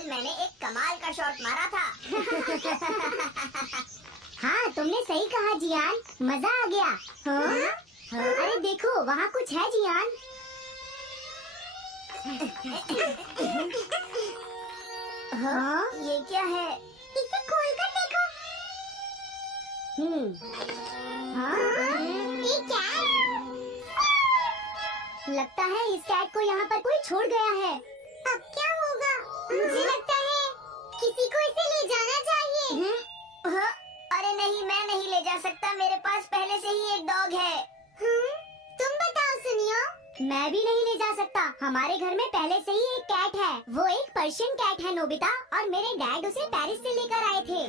कल मैंने एक कमाल का शॉट मारा था। हाँ, तुमने सही कहा जियान, मजा आ गया। हाँ? हाँ? अरे देखो, वहाँ कुछ है जियान। हाँ? ये क्या है? इसे खोलकर देखो। हाँ? ये क्या है? लगता है इस कैट को यहाँ पर कोई छोड़ गया है। अब क्या होगा? मुझे लगता है किसी को इसे ले जाना चाहिए। हाँ? अरे नहीं, मैं नहीं ले जा सकता, मेरे पास पहले से ही एक डॉग है। तुम बताओ सुनियो। मैं भी नहीं ले जा सकता, हमारे घर में पहले से ही एक कैट है। वो एक पर्शियन कैट है नोबिता, और मेरे डैड उसे पेरिस से लेकर आए थे।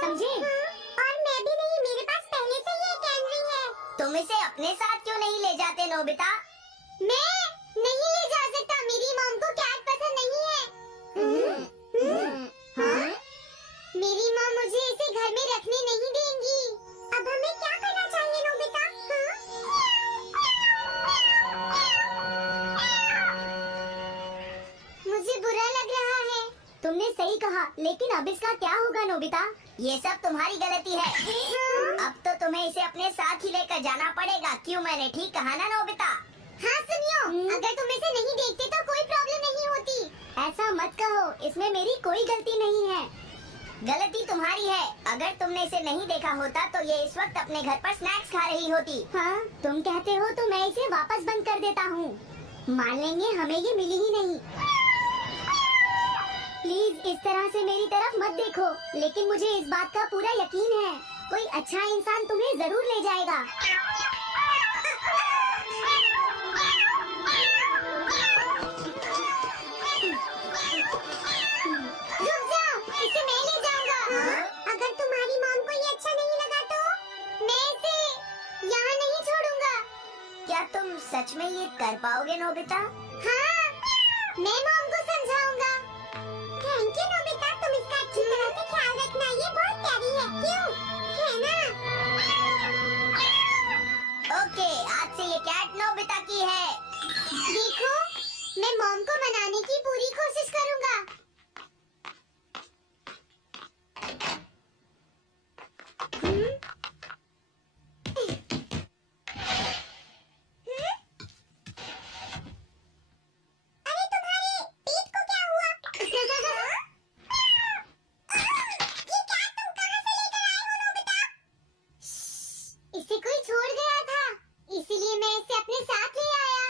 समझे? और मैं भी नहीं, मेरे पास पहले से ही एक कैनरी है। तुम इसे अपने साथ क्यों नहीं ले जाते नोबिता? मैं नहीं ले जा सकता, मेरी मॉम को कैट पसंद नहीं है। हाँ? मेरी मॉम मुझे इसे घर में रखने नहीं देंगी। अब हमें क्या करना चाहिए नोबिता? मुझे बुरा लग रहा है। तुमने सही कहा, लेकिन अब इसका क्या होगा नोबिता? ये सब तुम्हारी गलती है। अब तो तुम्हें इसे अपने साथ ही लेकर जाना पड़ेगा। क्यों, मैंने ठीक कहा ना नोबिता? हाँ सुनियो, अगर तुम इसे नहीं देखते तो कोई प्रॉब्लम नहीं होती। ऐसा मत कहो, इसमें मेरी कोई गलती नहीं है। गलती तुम्हारी है। अगर तुमने इसे नहीं देखा होता तो ये इस वक्त अपने घर पर स्नैक्स खा रही होती। हाँ, तुम कहते हो तो मैं इसे वापस बंद कर देता हूँ। मान लेंगे हमें ये मिली ही नहीं। प्लीज इस तरह से मेरी तरफ मत देखो, लेकिन मुझे इस बात का पूरा यकीन है, कोई अच्छा इंसान तुम्हें जरूर ले जाएगा। रुक जाओ, इसे मैं ले जाऊंगा। अगर तुम्हारी मॉम को ये अच्छा नहीं लगा तो मैं इसे यहाँ नहीं छोड़ूंगा। क्या तुम सच में ये कर पाओगे नोबिता? हाँ, मैं मॉम को समझाऊंगा। थैंक यू नोबिता, तुम इसका अच्छी तरह से ख्याल रखना, ये बहुत प्यारी है। क्यों? है ना? ओके, आज से ये कैट नोबिता की है। देखो, मैं मॉम को मनाने की पूरी कोशिश करूंगा। अरे तुम्हारे पेट को क्या हुआ? ये कैट तुम कहाँ से लेकर आए हो नोबिता? इसे कोई छोड़ गया था, इसीलिए मैं इसे अपने साथ ले आया।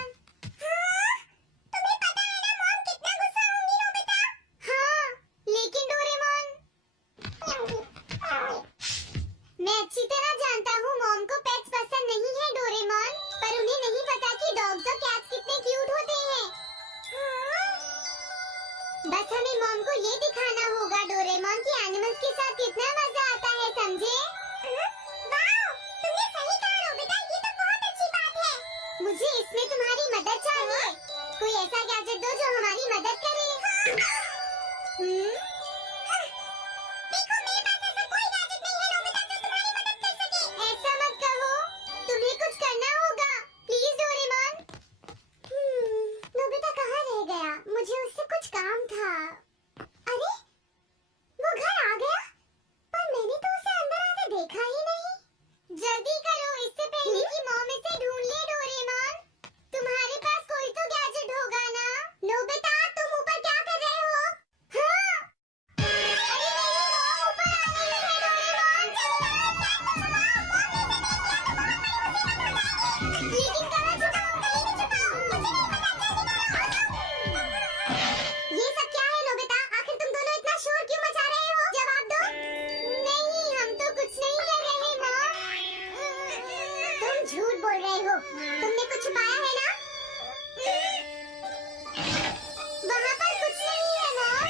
तुम्हें पता है ना मॉम कितना गुस्सा होंगी नोबिता? हाँ, लेकिन डोरेमोन, मैं अच्छी तरह जानता हूँ मॉम को पेट्स पसंद नहीं है डोरेमोन, पर उन्हें नहीं पता कि डॉग्स और कैट्स कितने क्यूट होते हैं। बस हमें मॉम को ये दिखाना होगा डोरेमोन कि एनिमल्स के साथ कितना मजा आता है, समझे? वाओ, तुमने सही कहा नोबिता, ये तो बहुत अच्छी बात है। मुझे इसमें तुम्हारी मदद चाहिए। कोई ऐसा गैजेट दो जो हमारी मदद करे। देखो, मेरे पास ऐसा कोई गैजेट नहीं है नोबिता जो तुम्हारी मदद कर सके। ऐसा मत कहो, तुम्हें कुछ करना होगा, प्लीज डोरेमोन। नोबिता कहाँ रह गया? मुझे उससे कुछ काम था। अरे, वो घर आ गया, पर मैंने तो उसे अंदर आते देखा ही नहीं। जल्दी करो, इससे पहले कि मॉम इसे ढूंढ ले डोरेमोन। तुम्हारे पास कोई तो गैजेट होगा ना? नोबिता, तुम ऊपर क्या कर रहे हो? हाँ? अरे मेरी मॉम ऊपर आ गई है डोरेमोन। लेकिन कहाँ छुपाऊं? कहीं भी छुपाऊं, मुझे नहीं पता कैसे करूं। ये सब क्या है नोबिता? आखिर तुम दोनों इतना शोर क्यों मचा रहे हो? जवाब दो। नहीं, हम तो कुछ नहीं कर रहे मॉम। तुम झूठ बोल रहे हो, तुमने कुछ छुपाया है ना? वहाँ पर कुछ नहीं है मॉम।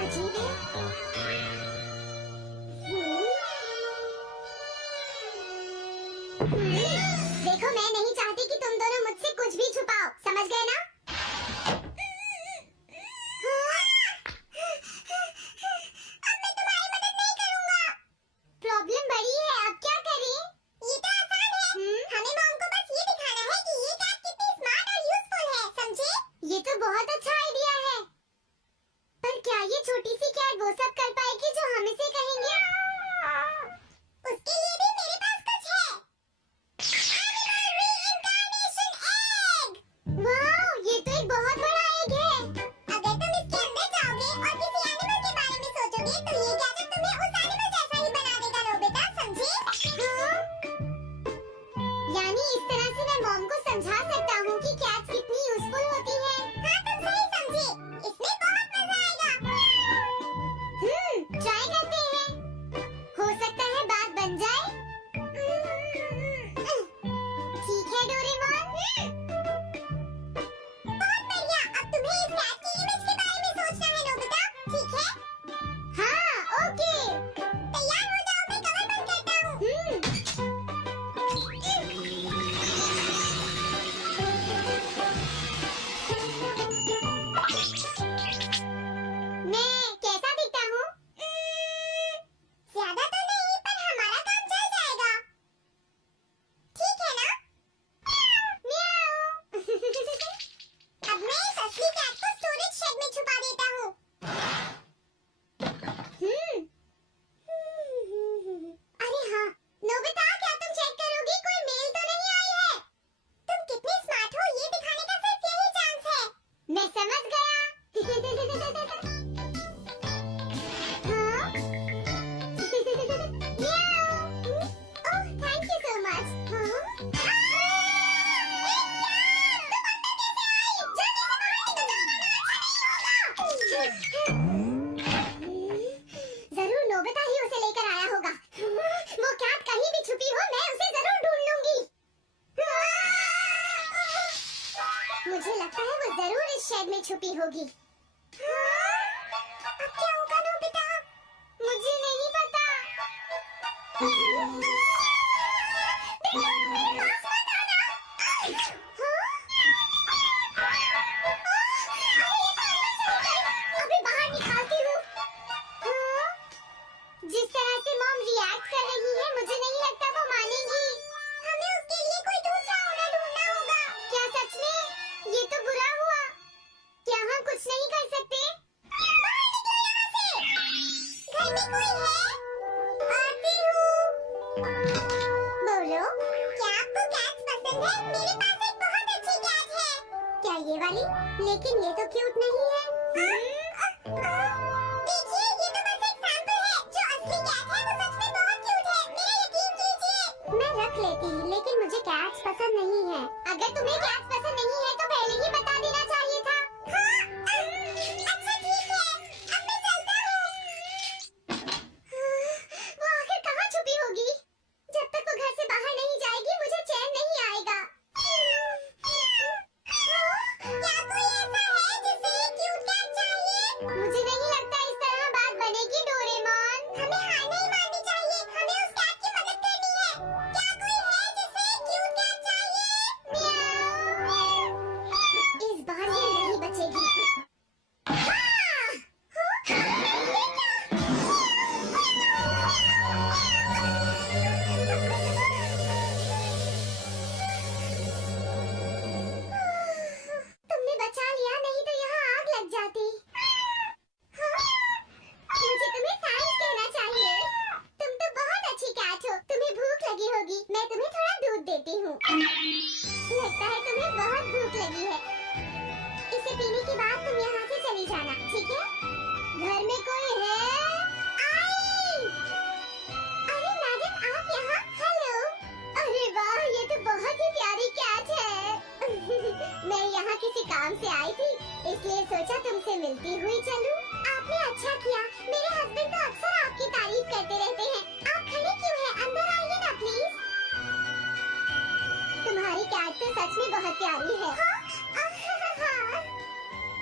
अजीब है। देखो, मैं नहीं चाहती कि तुम दोनों मुझसे कुछ भी छुपाओ, समझ गए ना? तुम्हें इस कैट की इमेज के बारे में सोचना है नोबिता, ठीक है? हाँ, ओके। तैयार हो जाओ, मैं कवर बंद करता हूँ। मैं कैसा दिखता हूँ? ज्यादा तो नहीं, पर हमारा काम चल जाएगा, ठीक है ना? म्याऊ। अब मैं इस असली कैट को स्टोरेज शेड में छुपा देता हूँ। अरे हाँ, नोबिता, क्या तुम चेक करोगी कोई मेल तो नहीं आई है? तुम कितनी स्मार्ट हो ये दिखाने का सिर्फ यही चांस है। मैं समझ गया। हाँ? म्याऊ। ओह, थैंक यू सो मच। हाँ? जरूर नोबिता ही उसे लेकर आया होगा। वो कैट कहीं भी छुपी हो, मैं उसे जरूर ढूंढ लूंगी। मुझे लगता है वो जरूर इस शेड में छुपी होगी। अब क्या होगा नोबिता? मुझे नहीं पता। देखो, मेरे पास मत आना। अभी बाहर निकालती हूँ। जिस तरह से मॉम रिएक्ट कर रही है, मुझे नहीं लगता वो मानेगी। हमें उसके लिए कोई दूसरा ओनर ढूंढना होगा। क्या सच में? ये तो बुरा हुआ। क्या हम कुछ नहीं कर सकते? बाहर निकलो यहाँ से। घर में कोई है? आती हूँ। बोलो, क्या आपको कैट्स पसंद है? मेरे पास एक बहुत अच्छी कैट है। क्या ये वाली? लेकिन ये तो क्यूट नहीं है। देखिए, ये तो बस एक सैंपल है। जो असली कैट है वो सच में बहुत क्यूट है। मेरा यकीन कीजिए। मैं रख लेती, लेकिन मुझे कैट्स पसंद नहीं है। अगर तुम्हें कैट्स पसंद नहीं है तो पहले ही बता देना चाहिए था। हाँ, अच्छा ठीक है। अब मैं चलता हूँ। वो आखिर कहाँ छुपी होगी? जब तक वो घर से बाहर नहीं जाएगी, मुझे चैन नहीं आएगा। क्या कोई ऐसा है जिसे एक क्यूट कैट चाहिए? मुझे नहीं लगता इस तरह बात बनेगी डोरेमोन। हमें हार नहीं माननी चाहिए। हमें उस कैट की मदद करनी है। क्या कोई है जिसे एक क्यूट कैट चाहिए? म्याऊ। इस बार ये नहीं बचेगी। तुमने बचा लिया, नहीं तो यहाँ आग लग जाती। हाँ? मुझे तुम्हें थैंक्स कहना चाहिए। तुम तो बहुत अच्छी कैट हो। तुम्हें भूख लगी होगी, मैं तुम्हें थोड़ा दूध देती हूँ। लगता है तुम्हें बहुत भूख लगी है। इसे पीने के बाद तुम यहाँ से चली जाना, ठीक है? घर में कोई है? आई! अरे मैडम, आप यहाँ? हेलो। अरे वाह, ये तो बहुत ही प्यारी कैट है। मैं यहाँ किसी काम से आई थी, इसलिए सोचा तुमसे मिलती हुई चलूं। आपने अच्छा किया। मेरे हस्बैंड तो अक्सर आपकी तारीफ करते रहते हैं। आप खड़े क्यों हैं? अंदर आइए ना प्लीज। तुम्हारी कैट तो सच में बहुत प्यारी है। हाँ?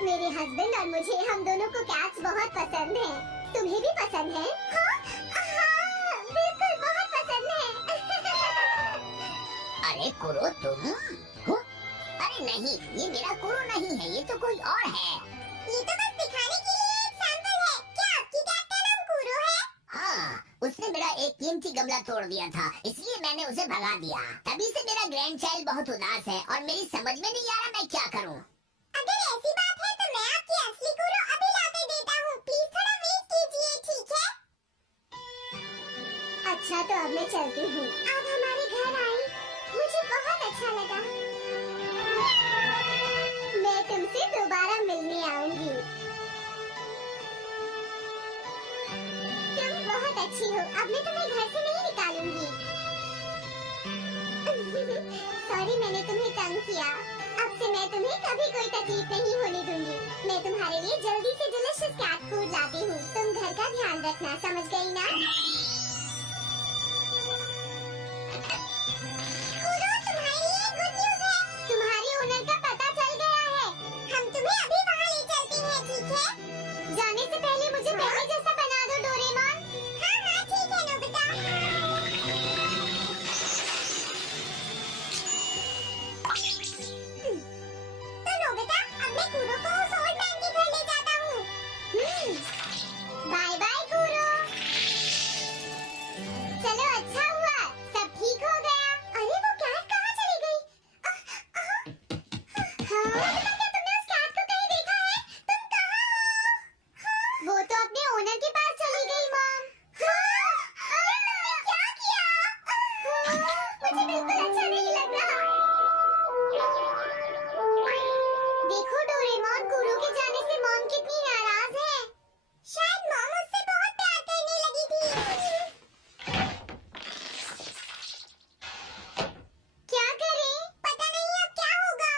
मेरे हस्बैंड और मुझे, हम दोनों को कैट्स बहुत पसंद हैं। तुम्हें भी पसंद है? हाँ, बिल्कुल बहुत पसंद है। अरे कुरो, तुम हो? अरे नहीं, ये मेरा कुरो नहीं है, ये तो कोई और है। ये तो बस दिखाने के लिए एक सैंपल है। क्या आपकी कैट का नाम कुरो है? हाँ, उसने मेरा एक कीमती गमला तोड़ दिया था, इसलिए मैंने उसे भगा दिया। तभी से मेरा ग्रैंड चाइल्ड बहुत उदास है और मेरी समझ में नहीं आ रहा मैं क्या करूं। अगर ऐसी बात है तो मैं आपकी असली कुरो अभी लाकर देता हूँ। प्लीज थोड़ा वेट कीजिए, ठीक है? अच्छा, तो अब मैं चलती हूँ। आप हमारे घर आई, मुझे बहुत अच्छा लगा। मैं तुमसे दोबारा मिलने आऊंगी। तुम बहुत अच्छी हो। अब मैं तुम्हें घर से नहीं निकालूंगी। सॉरी, मैंने तुम्हें तंग किया। अब से मैं तुम्हें कभी कोई तकलीफ नहीं होने दूंगी। मैं तुम्हारे लिए जल्दी से डिलीशियस कैट फूड लाती हूँ। तुम घर का ध्यान रखना, समझ गई ना? कुरो, तुम्हारे लिए गुड न्यूज़ है। तुम्हारे ओनर का पता चल गया है। हम तुम्हें अभी वहाँ ठीक है? जाने से पहले मुझे पहले जैसा बना दो डोरेमोन। हाँ हाँ ठीक है नोबिता। तो नोबिता अब मैं कूरो को उस ओल्ड मैन के घर ले जाता हूँ। बाय बाय कूरो। चलो अच्छा हुआ सब ठीक हो गया। अरे वो कैट कहाँ चली गई? हाँ क्या तुमने उस कैट को कहीं देखा है? तुम कहाँ हो? वो तो अपने ओनर के पास चली गई मॉम। अरे तुमने क्या किया? मुझे बिल्कुल अच्छा नहीं लग रहा। देखो डोरेमोन, कूरो के जाने से मॉम कितनी नाराज है। शायद मॉम उससे बहुत प्यार करने लगी थी। क्या करें? पता नहीं अब क्या होगा।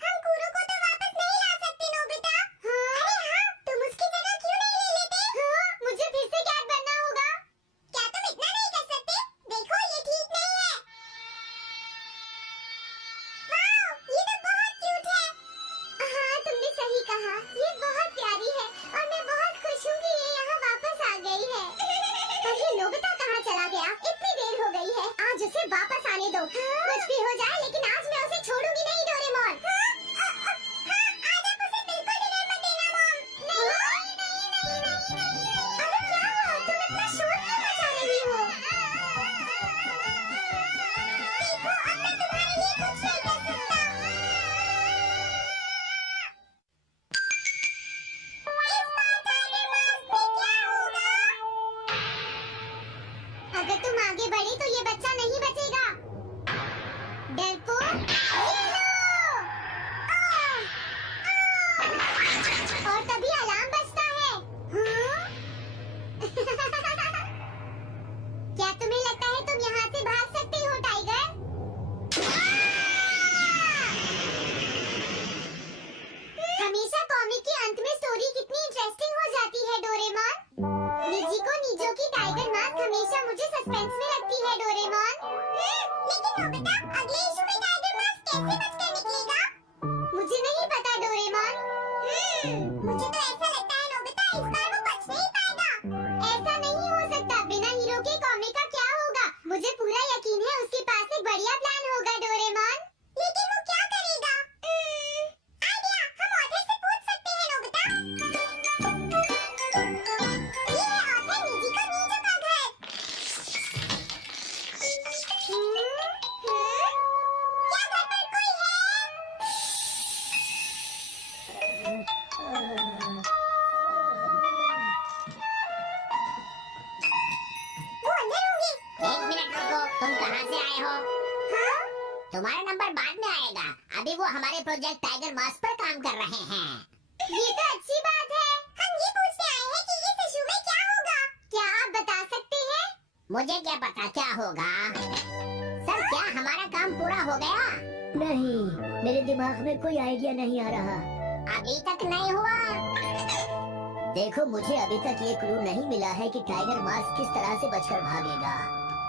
हम कूरो को तो वापस नहीं ला सकते नोबिता। अरे हाँ, तुम उसकी जगह क्यों नहीं ले लेते? मुझे फिर से कैट बनना होगा। क्या तुम इतना नहीं कर सकते? देखो ये ठीक नहीं है। वाओ, ये तो बहुत क्यूट है। हाँ तुमने सही कहा, ये बहुत प्यारी है और मैं बहुत खुश हूँ कि ये यहाँ वापस आ गई है। पर ये नोबिता कहाँ चला गया? इतनी देर हो गई है, आज उसे वापस आने दो। कुछ भी हो जाए लेकिन आज मैं उसे छोड़ूंगी नहीं डोरेमोन। आज आप उसे बिल्कुल डिनर मत देना मॉम। नहीं। अरे क्या हुआ? तुम इतना शोर क्यों मचा रही हो? देखो अब मैं तुम्हारे लिए कुछ नहीं कर सकता। इस बार टाइगर मास्क में क्या होगा? अगर तुम आगे बढ़े तो ये बच्चा नहीं बचेगा। डरपोक, ये लो। और तभी अलार्म बजता है। क्या तुम्हें लगता है तुम यहाँ से भाग सकते हो टाइगर? हमेशा कॉमिक के अंत में स्टोरी कितनी इंटरेस्टिंग हो जाती है डोरेमोन। निजिको निजो की टाइगर मास्क हमेशा मुझे सस्पेंस में रखती है डोरेमोन। लेकिन नोबिता, अगले इशू में टाइगर मास्क कैसे बचकर निकलेगा? मुझे नहीं पता डोरेमोन। मुझे तो ऐसा लगता है नोबिता इस बार वो बच नहीं पाएगा। ऐसा नहीं हो सकता, बिना हीरो के कॉमिक का क्या होगा? मुझे पूरा यकीन है उसके पास एक बढ़िया प्लान होगा डोरेमोन। लेकिन वो क्या करेगा? आइडिया, हम ऑथर से पूछ सकते हैं नोबिता। ये है ऑथर निजिको निजो का घर। क्या घर पर कोई है? वो अंदर होंगे। एक मिनट रुको, तुम कहाँ से आए हो? हाँ? तुम्हारा नंबर बाद में आएगा, अभी वो हमारे प्रोजेक्ट टाइगर मास्क पर काम कर रहे हैं। ये तो अच्छी बात है। हम ये पूछने आए हैं कि इस इशू में क्या होगा? क्या आप बता सकते हैं? मुझे क्या पता क्या होगा? सर क्या हमारा काम पूरा हो गया? नहीं, मेरे दिमाग में कोई आइडिया नहीं आ रहा। अभी तक नहीं हुआ। देखो मुझे अभी तक ये क्लू नहीं मिला है कि टाइगर मास्क किस तरह से बचकर भागेगा।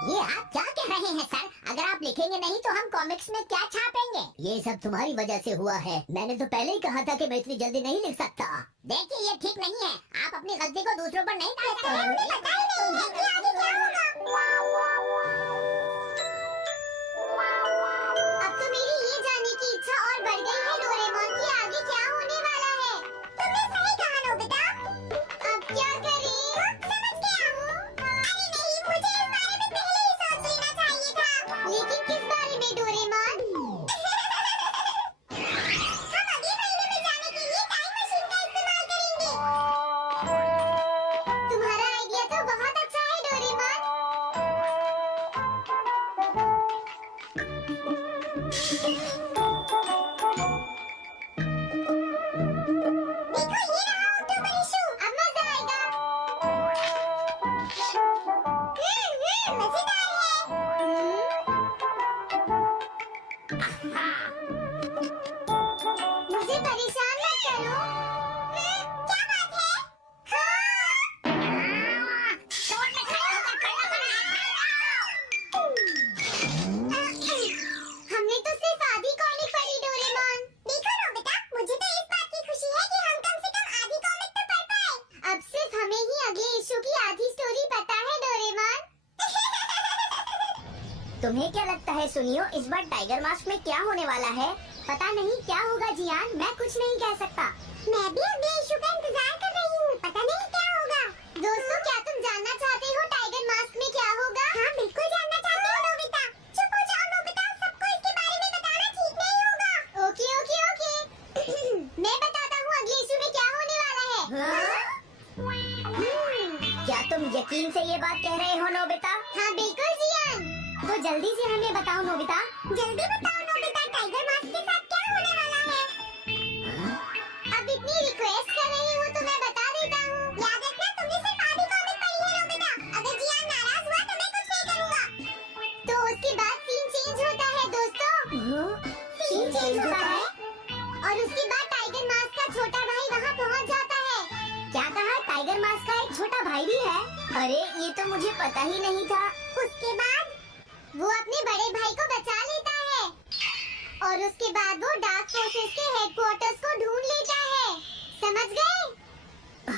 ये आप क्या कह रहे हैं सर? अगर आप लिखेंगे नहीं तो हम कॉमिक्स में क्या छापेंगे? ये सब तुम्हारी वजह से हुआ है। मैंने तो पहले ही कहा था कि मैं इतनी जल्दी नहीं लिख सकता। देखिए ये ठीक नहीं है, आप अपनी गलती को दूसरों पर नहीं डाल सकते। मुझे पता ही नहीं है कि आगे क्या होगा। अब तो मेरी ये जानने की इच्छा और बढ़ गई है डोरेमोन कि आगे क्या होने वाला है। तुमने सही कहा नोबिता। अब क्या करें? समझ गया हूँ। अरे नहीं, मुझे इस बारे में पहले ही सोच लेना चाहिए था। लेकिन किस बारे में डोरेमोन? हम अगले महीने में जाने के लिए टाइम मशीन का इस्तेमाल करेंगे। तुम्हारा आइडिया तो बहुत अच्छा है डोरेमोन। देखो ये रहा अक्टूबर इशू। अब मजा आएगा। मजेदार है। मुझे परेशान मत करो। क्या बात है? शोर में खड़े होकर करना मना है। हमने तो सिर्फ आधी कॉमिक पढ़ी डोरेमोन। देखो नोबिता, मुझे तो इस बात की खुशी है कि हम कम से कम आधी कॉमिक तुम्हें क्या लगता है सुनियो, इस बार टाइगर मास्क में क्या होने वाला है? पता नहीं क्या होगा जियान, मैं कुछ नहीं कह सकता। मैं भी अगले इशू का इंतजार कर रही हूँ, पता नहीं क्या होगा। दोस्तों, क्या तुम जानना चाहते हो टाइगर मास्क में क्या होगा? हाँ बिल्कुल जानना चाहते हो नोबिता। चुप हो जाओ नोबिता, सबको इसके बारे में बताना ठीक नहीं होगा। Okay okay okay. मैं बताता हूँ अगले इशू में क्या होने वाला है। क्या तुम यकीन से ये बात कह रहे हो नोबिता? हाँ बिल्कुल जियान। तो जल्दी से हमें बताओ नोबिता। जल्दी बताओ नोबिता, टाइगर मास्क के साथ क्या होने वाला है? अब इतनी रिक्वेस्ट कर रही हो तो मैं बता देता हूँ। याद रखना तुमने सिर्फ आधी कॉमिक पढ़ी है नोबिता। अगर जियान नाराज हुआ तो मैं कुछ नहीं करूँगा। तो उसके बाद सीन चेंज होता है दोस्तों। सीन चेंज होता है और उसके बाद टाइगर मास्क का छोटा भाई वहाँ पहुँच जाता है। क्या कहा? टाइगर मास्क का एक छोटा भाई भी है? अरे ये तो मुझे पता ही नहीं था। उसके बाद वो अपने बड़े भाई को बचा लेता है और उसके बाद वो डार्क फोर्सेस के हेडक्वार्टर्स को ढूंढ लेता है। समझ गए?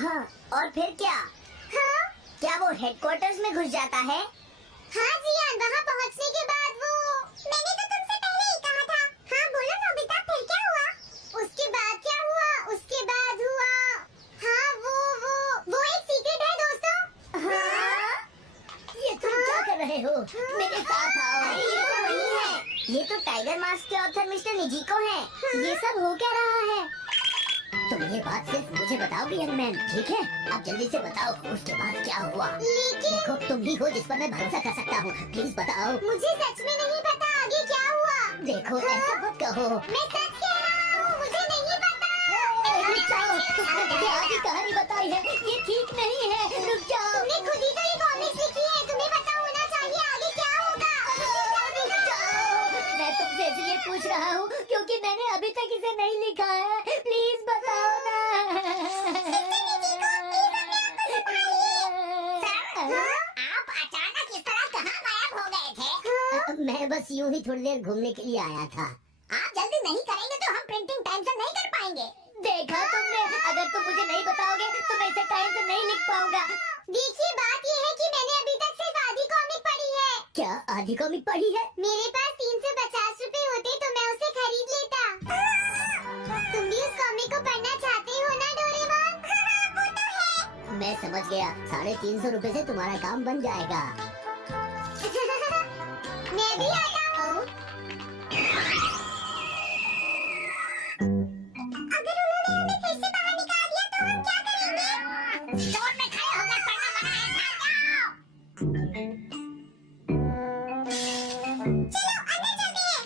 हाँ, और फिर क्या? हाँ क्या वो हेडक्वार्टर्स में घुस जाता है? हाँ जियान, वहाँ पहुँचने के बाद वो, मैंने तो तुमसे पहले ही कहा था। हाँ बोलो नोबिता, फिर क्या हुआ? उसके बाद क्या हुआ? उसके बाद हुआ, हाँ वो एक सीक्रेट है दोस्तों। हाँ? ये तुम क्या कर रहे हो? मेरे साथ आओ। अरे ये तो वही है। ये तो टाइगर मास्क के ऑथर मिस्टर निजिको हैं। ये सब हो क्या रहा है? तुम ये बात सिर्फ मुझे बताओगे यंग मैन, ठीक है? अब जल्दी से बताओ उसके बाद क्या हुआ। लेकिन देखो तुम ही हो जिस पर मैं भरोसा कर सकता हूँ, प्लीज बताओ। मुझे सच में नहीं पता आगे क्या हुआ। देखो ऐसा मत कहो। मैं सच कह रहा हूँ, मुझे नहीं पता। रुक जाओ, तुमने मुझे आधी कहानी बताई है, ये ठीक नहीं है। रुक जाओ। तुमने खुद ही तो ये कॉमिक्स लिखी है, तुम्हें पता होना चाहिए आगे क्या होगा। रुक जाओ। मैं तुमसे इसलिए पूछ रहा हूँ क्योंकि मैंने अभी तक इसे नहीं लिखा है। प्लीज बताओ ना। आप अचानक इस तरह कहाँ गायब हो गए थे? मैं बस यूं ही थोड़ी देर घूमने के लिए आया था। आप जल्दी नहीं करेंगे तो हम प्रिंटिंग टाइम से नहीं कर पाएंगे। देखा तुमने, अगर तुम मुझे नहीं बताओगे तो मैं इसे टाइम से नहीं लिख पाऊंगा। देखिए बात ये है कि मैंने अभी तक सिर्फ आधी कॉमिक पढ़ी है। क्या आधी कॉमिक पढ़ी है? मेरे पास 350 रुपए होते तो मैं उसे खरीद लेता। तुम भी उस कॉमिक को पढ़ना चाहते हो ना डोरेमोन? वो तो है। मैं समझ गया, 350 रुपए से तुम्हारा काम बन जाएगा। मैं भी आता हूँ। अगर उन्होंने हमें फिर से बाहर निकाल दिया तो हम क्या करेंगे? स्टोर में खड़े होकर पढ़ना मना है, भाग जाओ। चलो अंदर चलते हैं।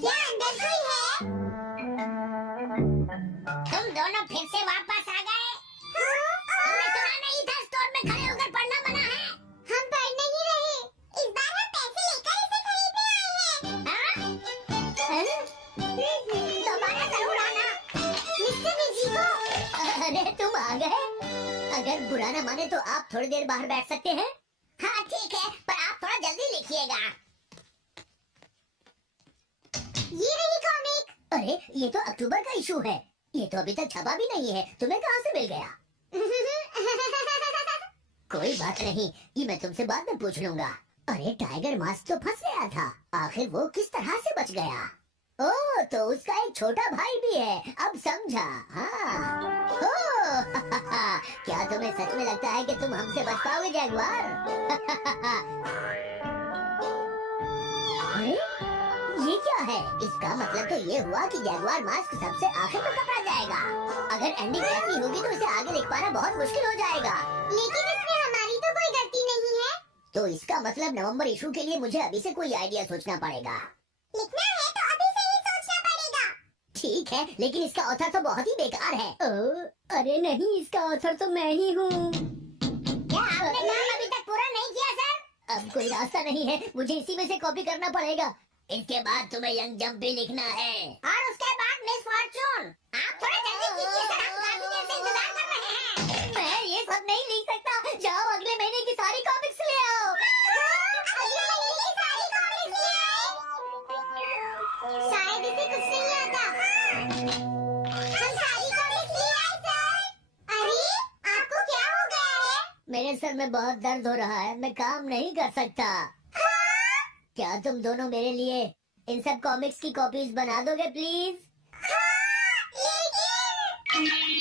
क्या अंदर कोई है? तुम दोनों फिर से वापस आ गए? तुमने सुना नहीं था स्टोर में खड़े होकर पढ़ना मना है? हम पढ़ नहीं रहे। इस बार हम पैसे लेकर इसे खरीदने आए हैं। दोबारा जरूर आना। मिस्टर निजिको, अरे तुम आ गए? अगर बुरा न माने तो आप थोड़ी देर बाहर बैठ सकते हैं। हाँ ठीक है, पर आप थोड़ा जल्दी लिखिएगा। ये रही कॉमिक। अरे ये तो अक्टूबर का इशू है, ये तो अभी तक छपा भी नहीं है। तुम्हें कहाँ से मिल गया? कोई बात नहीं, ये मैं तुमसे बाद में पूछ लूंगा। अरे टाइगर मास्क तो फंस गया था, आखिर वो किस तरह से बच गया? ओह, तो उसका एक छोटा भाई भी है, अब समझा। हाँ। ओह, क्या तुम्हें सच में लगता है कि तुम हमसे बच पाओगे जैगुआर? अरे ये क्या है? इसका मतलब तो ये हुआ कि जैगुआर मास्क सबसे आखिर में पकड़ा जाएगा। अगर एंडिंग ऐसी होगी तो इसे आगे लिख पाना बहुत मुश्किल हो जाएगा। लेकिन इसमें हमारी तो कोई गलती नहीं है। तो इसका मतलब नवंबर इशू के लिए मुझे अभी से कोई आइडिया सोचना पड़ेगा। लिखना है तो अभी से ही सोचना पड़ेगा। ठीक है, लेकिन इसका ऑथर तो बहुत ही बेकार है। अरे नहीं, इसका ऑथर तो मैं ही हूँ। क्या आपने काम अभी तक पूरा नहीं किया सर? अब कोई रास्ता नहीं है, मुझे इसी में से कॉपी करना पड़ेगा। इसके बाद तुम्हें यंग जंप भी लिखना है। और उसके बाद मिस फॉर्चून। आप थोड़ा जल्दी कीजिए सर, हम काफी देर से इंतजार कर रहे हैं। मैं ये सब नहीं लिख सकता। जाओ अगले महीने की सारी कॉमिक्स ले आओ। अगले महीने की सारी कॉमिक्स ले आए। शायद इसे कुछ नहीं आता। हम सारी कॉमिक्स ले आए सर। अरे आपको क्या हो गया है? मेरे सर में बहुत दर्द हो रहा है, मैं काम नहीं कर सकता। क्या तुम दोनों मेरे लिए इन सब कॉमिक्स की कॉपीज बना दोगे प्लीज? हाँ, लेकिन